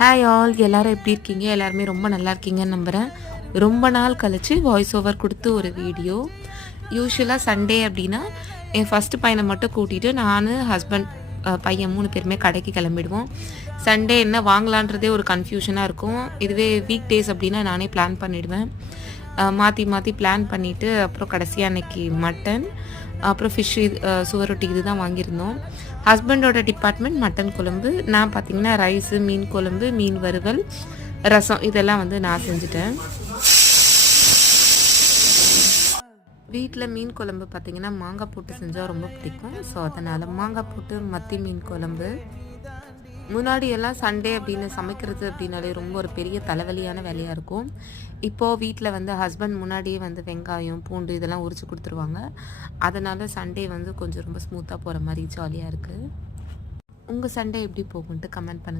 Hi all, எல்லாரும் எப்படி இருக்கீங்க? எல்லாருமே ரொம்ப நல்லா இருக்கீங்கன்னு நம்புகிறேன். ரொம்ப நாள் கழிச்சு வாய்ஸ் ஓவர் கொடுத்து ஒரு வீடியோ. யூஷுவலாக சண்டே அப்படின்னா என் ஃபஸ்ட்டு பையனை மட்டும் கூட்டிகிட்டு நான் ஹஸ்பண்ட் பையன் 3 பேருமே கடைக்கு கிளம்பிடுவோம். சண்டே என்ன வாங்கலான்றதே ஒரு கன்ஃபியூஷனாக இருக்கும். இதுவே வீக் டேஸ் அப்படின்னா நானே பிளான் பண்ணிவிடுவேன். மாற்றி மாற்றி பிளான் பண்ணிவிட்டு அப்புறம் கடைசியாக அன்னைக்கு மட்டன், அப்புறம் ஃபிஷ், சுவரொட்டி இது தான் வாங்கியிருந்தோம். ஹஸ்பண்டோட டிபார்ட்மெண்ட் மட்டன் குழம்பு, நான் பார்த்திங்கன்னா ரைஸு, மீன் குழம்பு, மீன் வறுவல், ரசம் இதெல்லாம் வந்து நான் செஞ்சுட்டேன். வீட்டில் மீன் குழம்பு பார்த்திங்கன்னா மாங்காய் போட்டு செஞ்சால் ரொம்ப பிடிக்கும். ஸோ அதனால் மாங்காய் போட்டு மத்தி மீன் குழம்பு. முன்னாடி எல்லாம் சண்டே அப்படின்னு சமைக்கிறது அப்படின்னாலே ரொம்ப ஒரு பெரிய தலைவலியான வேலையாக இருக்கும். இப்போது வீட்டில் வந்து ஹஸ்பண்ட் முன்னாடியே வந்து வெங்காயம், பூண்டு இதெல்லாம் உரித்து கொடுத்துருவாங்க. அதனால் சண்டே வந்து கொஞ்சம் ரொம்ப ஸ்மூத்தாக போகிற மாதிரி ஜாலியாக இருக்குது. உங்கள் சண்டே எப்படி போகுன்ட்டு கமெண்ட் பண்ணுங்கள்.